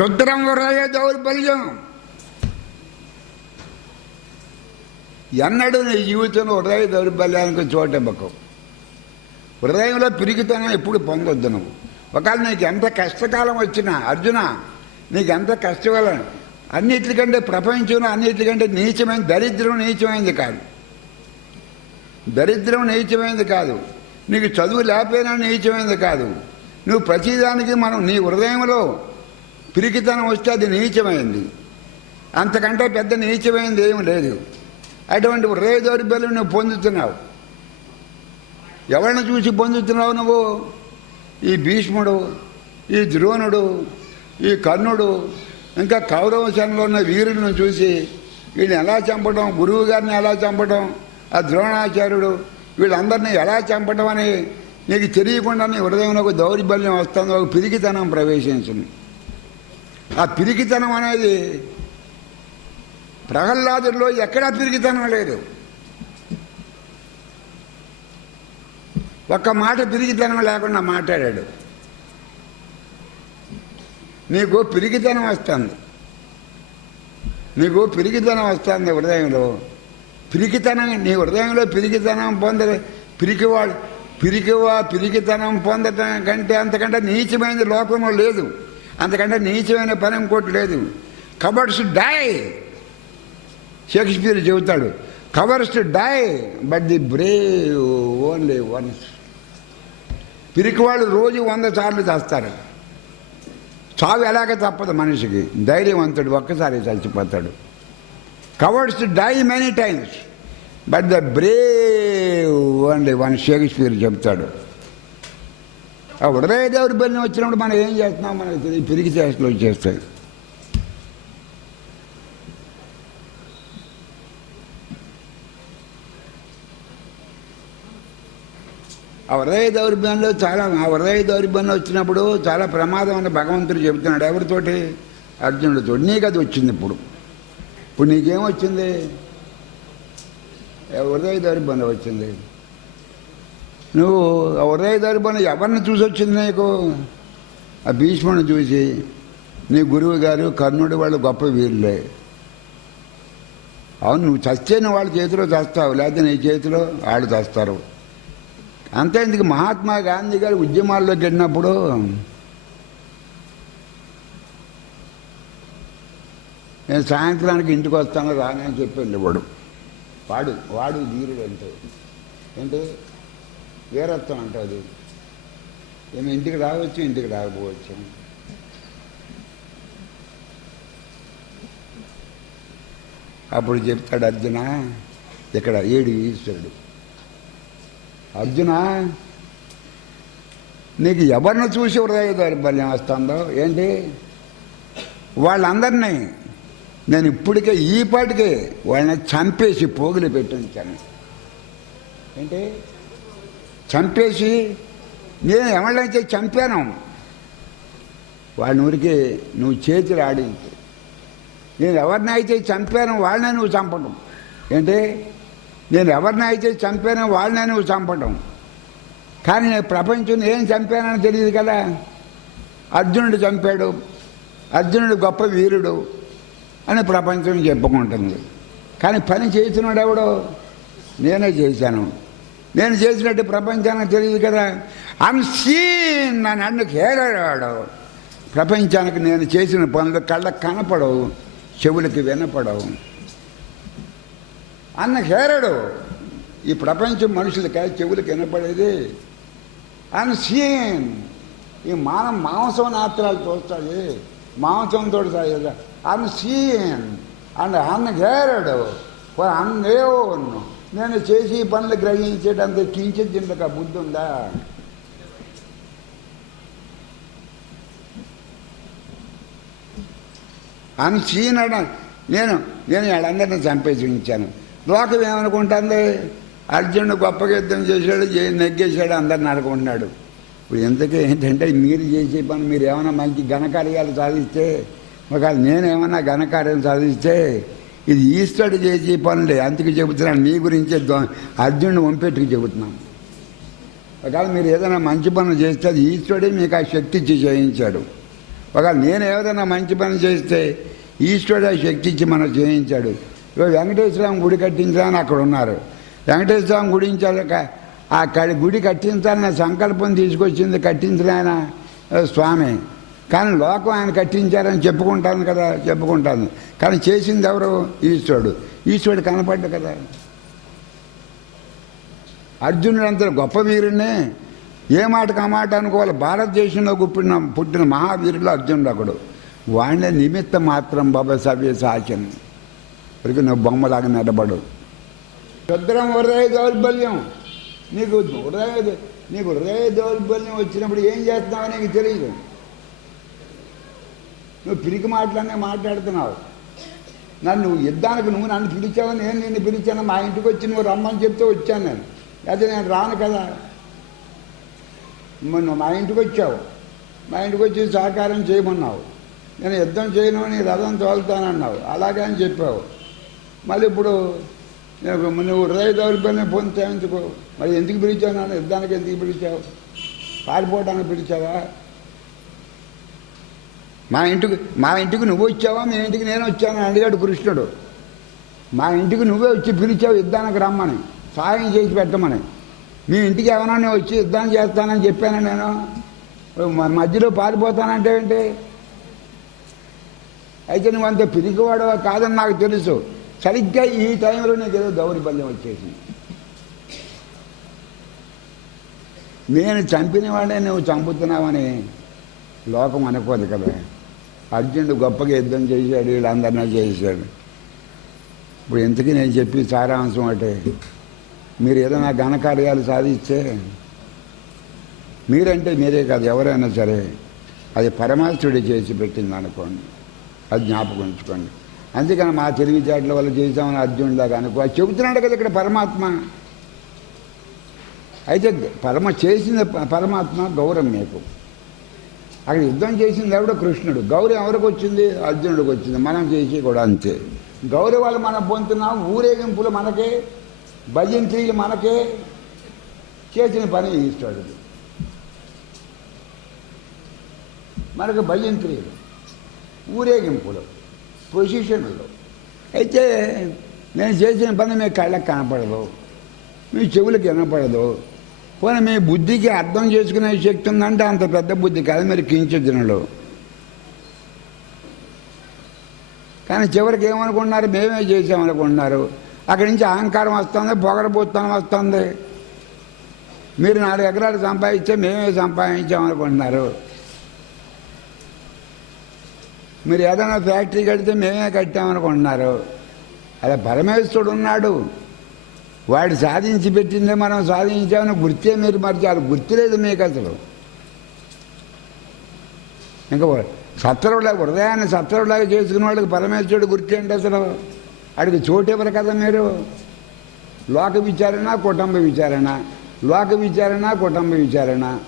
క్షుద్రం హృదయ దౌర్బల్యం. ఎన్నడూ నీ జీవితంలో హృదయ దౌర్బల్యానికి చోటివ్వకు హృదయంలో పిరిగితనం ఎప్పుడు పొందొద్దు నువ్వు. ఒకవేళ నీకు ఎంత కష్టకాలం వచ్చినా అర్జున నీకు ఎంత కష్టకాలం అన్నిటికంటే ప్రపంచంలో అన్నిటికంటే నీచమైన దరిద్రం నీచమైంది కాదు. దరిద్రం నీచమైంది కాదు. నీకు చదువు లేకపోయినా నీచమైంది కాదు. నువ్వు ప్రతిదానికి మనం నీ హృదయంలో పిరికితనం వస్తే అది నీచమైంది. అంతకంటే పెద్ద నీచమైంది ఏమి లేదు. అటువంటి రే దౌర్బల్యం నువ్వు పొందుతున్నావు. ఎవరిని చూసి పొందుతున్నావు నువ్వు? ఈ భీష్ముడు ఈ ద్రోణుడు ఈ కర్ణుడు ఇంకా కౌరవ సేనలో ఉన్న వీరులను చూసి వీళ్ళని ఎలా చంపడం గురువు గారిని ఎలా చంపడం ఆ ద్రోణాచార్యుడు వీళ్ళందరినీ ఎలా చంపడం అని నీకు తెలియకుండా నీ హృదయంలో ఒక దౌర్బల్యం వస్తుంది ఒక పిరికితనం ప్రవేశించింది. ఆ పిరికితనం అనేది ప్రహ్లాదుల్లో ఎక్కడా పిరికితనం లేదు. ఒక్క మాట పిరిగితనం లేకుండా మాట్లాడాడు. నీకు పిరిగితనం వస్తుంది. నీకు పిరిగితనం వస్తుంది హృదయంలో. పిరికితనం నీ హృదయంలో పిరికితనం పొంద పిరికివాడు పిరికివా పిరికితనం పొందటం కంటే అంతకంటే నీచమైనది లోకంలో లేదు. అంతకంటే నీచమైన పని ఇంకోటి లేదు. కబర్స్ డై షేక్స్పియర్ చెబుతాడు cowards to die but the brave only once పిరికివాళ్ళు రోజు వంద సార్లు చేస్తారు. చావు ఎలాగ తప్పదు మనిషికి. ధైర్యవంతుడు ఒక్కసారి చచ్చిపోతాడు. Cowards to die many times but the brave only one Shakespeare చెప్తాడు ఆ హృదయ బలిని వచ్చినప్పుడు మనం ఏం చేస్తున్నాం మనకి తెలియదు పిరికి చేష్టలు వచ్చేస్తాయి. ఆ హృదయ దౌర్భ్యంలో చాలా ఆ హృదయ దౌర్భ్యంలో వచ్చినప్పుడు చాలా ప్రమాదం అని భగవంతుడు చెబుతున్నాడు. ఎవరితోటి? అర్జునుడితో. నీకు అది వచ్చింది ఇప్పుడు. ఇప్పుడు నీకేం వచ్చింది? ఏ హృదయ దౌర్బల్యం వచ్చింది? నువ్వు ఆ హృదయ ఎవరిని చూసి వచ్చింది నీకు? ఆ భీష్ముడిని చూసి నీ గురువు గారు కర్ణుడు వాళ్ళు గొప్ప వీరులే. అవును నువ్వు చచ్చేన వాళ్ళ చేతిలో చస్తావు లేకపోతే నీ చేతిలో వాళ్ళు చస్తారు. అంతే ఇందుకు మహాత్మా గాంధీ గారు ఉద్యమాల్లోకి వెళ్ళినప్పుడు నేను సాయంత్రానికి ఇంటికి వస్తాను రానని అని చెప్పి వెళ్ళేవాడు. వాడు వాడు ధీరుడు అంటే ఏంటి? వీరత్వం అంటే అది? ఇంటికి రావచ్చు ఇంటికి రాకపోవచ్చు? అప్పుడు చెప్తాడు అర్జున ఇక్కడ ఏడు ఈశ్వరుడు. అర్జున నీకు ఎవరిని చూసి హృదయ దౌర్బల్యం వస్తుందో ఏంటి? వాళ్ళందరినీ నేను ఇప్పటికే ఈ పాటికే వాళ్ళని చంపేసి పోగులు పెట్టించాను. ఏంటి? చంపేసి నేను ఎవరినైతే చంపాను? వాడిని ఊరికి నువ్వు చేతులు ఆడించు నేను ఎవరిని అయితే చంపాను వాళ్ళనే నువ్వు చంపడం. ఏంటి? నేను ఎవరిని అయితే చంపానో వాళ్ళనే నువ్వు చంపడం. కానీ నేను ప్రపంచం ఏం చంపానని తెలియదు కదా? అర్జునుడు చంపాడు. అర్జునుడు గొప్ప వీరుడు అని ప్రపంచం చెప్పుకుంటుంది. కానీ పని చేస్తున్నాడు ఎవడో? నేనే చేశాను. నేను చేసినట్టు ప్రపంచానికి తెలియదు కదా. అన్సీన్ అని అన్న కేరాడు ప్రపంచానికి నేను చేసిన పనులు కళ్ళకు కనపడవు చెవులకి వినపడవు. అన్న హేరడు ఈ ప్రపంచం మనుషులకి చెవులకి వినపడేది. అన్సీన్ ఈ మానం మాంసం నాత్రాలు తోస్తాయి. మాంసం తోడుతాయి అన్సీన్ అండ్ అన్న అన్నగేరడు అన్నేవన్ను నేను చేసి పనులు గ్రహించేటంత కించిద్దిండక బుద్ధి ఉందా అని అడ నేను నేను వాళ్ళందరినీ చంపేసి ఉంచాను లోకం ఏమనుకుంటుంది? అర్జునుడు గొప్పగా యుద్ధం చేశాడు నెగ్గేశాడు అందరిని అనుకుంటున్నాడు ఇప్పుడు ఎందుకు ఏంటంటే మీరు చేసే పని మీరు ఏమైనా మంచి ఘనకార్యాలు సాధిస్తే ఒకవేళ నేనేమన్నా ఘనకార్యం సాధిస్తే ఇది ఈశ్వరుడు చేసే పనులే. అందుకు చెబుతున్నాను మీ గురించే అర్జునుడు వంపెట్టుకు చెబుతున్నాం. ఒకవేళ మీరు ఏదైనా మంచి పనులు చేస్తే అది ఈశ్వరుడే మీకు ఆ శక్తి ఇచ్చి చేయించాడు. ఒకవేళ నేను ఏదైనా మంచి పని చేస్తే ఈశ్వరుడు ఆ శక్తి ఇచ్చి మనం చేయించాడు. ఇవాళ వెంకటేశ్వరం గుడి కట్టించాలని అక్కడ ఉన్నారు. వెంకటేశ్వరం గుడించాక ఆ గుడి కట్టించాలనే సంకల్పం తీసుకొచ్చింది కట్టించిన స్వామి కానీ లోకం ఆయన కట్టించారని చెప్పుకుంటాను కదా చెప్పుకుంటాను. కానీ చేసింది ఎవరు? ఈశ్వరుడు. ఈశ్వరుడు కనపడ్డు కదా. అర్జునుడు అంత గొప్ప వీరునే ఏ మాటకు ఆ మాట అనుకోవాలి? భారతదేశంలో పుట్టిన పుట్టిన మహావీరుడు అర్జునుడు ఒకడు. వాడిని నిమిత్త మాత్రం బాబా సవ్య సాచన్. ఇప్పటికీ నువ్వు బొమ్మలాగా నిలబడు. రుద్రం హృదయ దౌర్బల్యం. నీకు హృదయ నీకు హృదయ దౌర్బల్యం వచ్చినప్పుడు ఏం చేస్తున్నావో నీకు తెలియదు. నువ్వు పిరికి మాటలనే మాట్లాడుతున్నావు. నన్ను యుద్ధానికి నువ్వు నన్ను పిలిచావు నేను నిన్ను పిలిచాను. మా ఇంటికి వచ్చి నువ్వు రమ్మని చెప్తే వచ్చాను నేను. అయితే నేను రాను కదా. నువ్వు మా ఇంటికి వచ్చావు. మా ఇంటికి వచ్చి సహకారం చేయమన్నావు. నేను యుద్ధం చేయను నీ రథం తోలుతానన్నావు. అలాగే అని చెప్పావు. మళ్ళీ ఇప్పుడు నువ్వు హృదయ దౌర్బల్యం పొందుతావు ఎందుకు? మరి ఎందుకు పిలిచావు నన్ను? యుద్ధానికి ఎందుకు పిలిచావు? పారిపోవడానికి పిలిచావా? మా ఇంటికి మా ఇంటికి నువ్వు వచ్చావా? మీ ఇంటికి నేను వచ్చానని అడిగాడు కృష్ణుడు మా ఇంటికి నువ్వే వచ్చి పిలిచావు యుద్ధానికి రమ్మని. సహాయం చేసి పెట్టమని. మీ ఇంటికి ఏమైనా వచ్చి యుద్ధం చేస్తానని చెప్పాను నేను? మధ్యలో పారిపోతానంటే ఏంటి? అయితే నువ్వు అంత పిరికివాడు కాదని నాకు తెలుసు. సరిగ్గా ఈ టైంలో నీకు ఏదో దౌర్బల్యం వచ్చేసింది. నేను చంపిన వాడే నువ్వు చంపుతున్నావని లోకం అనుకోదు కదా. అర్జునుడు గొప్పగా యుద్ధం చేశాడు వీళ్ళందరినీ చేశాడు. ఇప్పుడు ఎందుకని నేను చెప్పి సారాంశం అంటే మీరు ఏదైనా ఘనకార్యాలు సాధిస్తే మీరంటే మీరే కాదు ఎవరైనా సరే. అది పరమాత్ముడు చేసి పెట్టింది అనుకోండి. అది జ్ఞాపకం ఉంచుకోండి. అందుకని మా తెలివితేటల వల్ల చేసామని అర్జునుడిలాగా అనుకో అది చెబుతున్నాడు కదా ఇక్కడ పరమాత్మ. అయితే పరమ చేసిన పరమాత్మ గౌరవం మీకు. అక్కడ యుద్ధం చేసింది ఎవడో? కృష్ణుడు. గౌరవం ఎవరికి వచ్చింది? అర్జునుడికి వచ్చింది. మనం చేసి కూడా అంతే. గౌరవాలు మనం పొందుతున్నాం ఊరేగింపులు మనకే భజంత్రీలు మనకే చేసిన పని ఈశ్వరుడు మనకు భజంత్రీలు ఊరేగింపులు పొజిషన్లు. అయితే నేను చేసిన పని మీ కళ్ళకి కనపడదు మీ చెవులకు వినపడదు. పోనీ మీ బుద్ధికి అర్థం చేసుకునే శక్తి ఉందంటే అంత పెద్ద బుద్ధి కాదు మీరు కించొచ్చినలు కానీ చివరికి ఏమనుకుంటున్నారు? మేమే చేసామనుకుంటున్నారు. అక్కడి నుంచి అహంకారం వస్తుంది పొగరబోత్తనం వస్తుంది. మీరు నాలుగు ఎకరాలు సంపాదించే మేమే సంపాదించామనుకుంటున్నారు. మీరు ఏదైనా ఫ్యాక్టరీ కడితే మేమే కట్టామనుకుంటున్నారు. అలా పరమేశ్వరుడు ఉన్నాడు. వాడు సాధించి పెట్టిందే మనం సాధించామని గుర్తే మీరు మర్చారు గుర్తులేదు మీకు అసలు. ఇంకా సత్వరులాగా హృదయాన్ని సత్వరులాగా చేసుకున్న వాళ్ళకి పరమేశ్వరుడు గుర్తేంటి అసలు? అడిగి చోటు ఇవ్వరు కదా మీరు? లోక విచారణ కుటుంబ విచారణ. లోక విచారణ కుటుంబ విచారణ.